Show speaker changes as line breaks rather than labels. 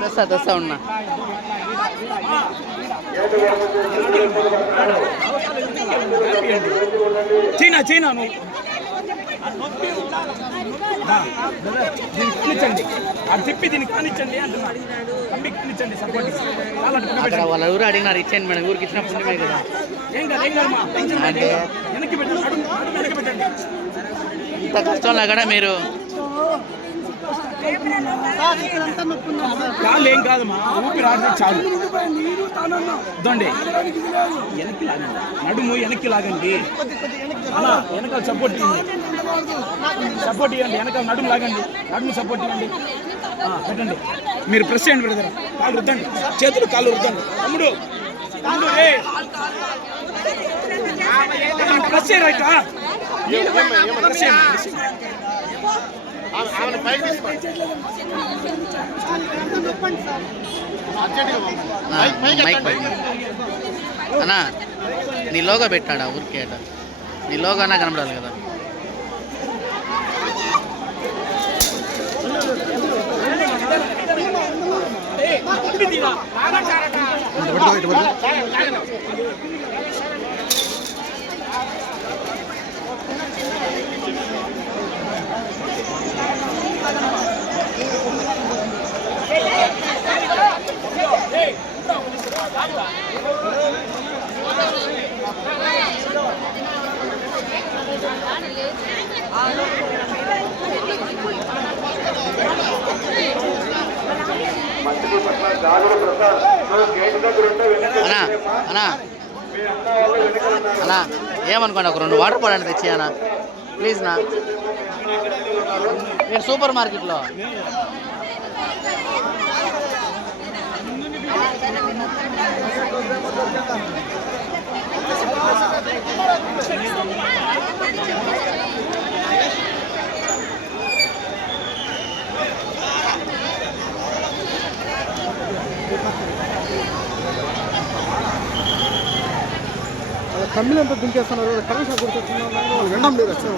తెస్తా తెస్తా ఉన్నా.
చైనా చైనా కానిచ్చండి అది తిప్పి దీన్ని కానిచ్చండి సపోర్ట్.
అక్కడ వాళ్ళ ఊరు అడిగినారు ఇచ్చేయండి మేడం. ఊరికి ఇచ్చిన పుణ్యమే కదా
ఏం కాదు ఏం కాదు? వెనక్కి పెట్టండి పెట్టండి.
ఇంత కష్టంలో కూడా మీరు
కాళ్ళు ఏం కాదమ్మా ఊపిరి ఆడితే చాలు. ఇదండి వెనక్కి లాగండి. నడుము వెనక్కి లాగండి. అన్న వెనకాల సపోర్ట్ ఇవ్వండి. సపోర్ట్ ఇవ్వండి. వెనకాల నడుము లాగండి. నడుము సపోర్ట్ ఇవ్వండి. ఆ, పెట్టండి. మీరు ప్రెస్ చేయండి బ్రదర్. కాళ్ళు రుద్దండి. చేతులు కాళ్ళు రుద్దండి. తమ్ముడు. తమ్ముడు ప్రెస్ చేయరా ఇట్లా ప్రెస్ చేయండి ప్రెస్ చేయండి.
ఆ, మైక్ పై అన్నా నీ లోగో పెట్టాడా ఊరికే అట నీ లోగో అన్నా కనపడాలి కదా
మంచిది
అన్నా అన్నా.
అన్నా
ఏమనుకోండి ఒక రెండు వాటర్ పడండి తెచ్చి అన్నా. ప్లీజ్ నా నేను సూపర్ మార్కెట్లో.
తమిళ అంతా దించేస్తున్నారు కరెంట్ షాక్ కొడుతున్నారు వాళ్ళు వినడం లేదు? అసలు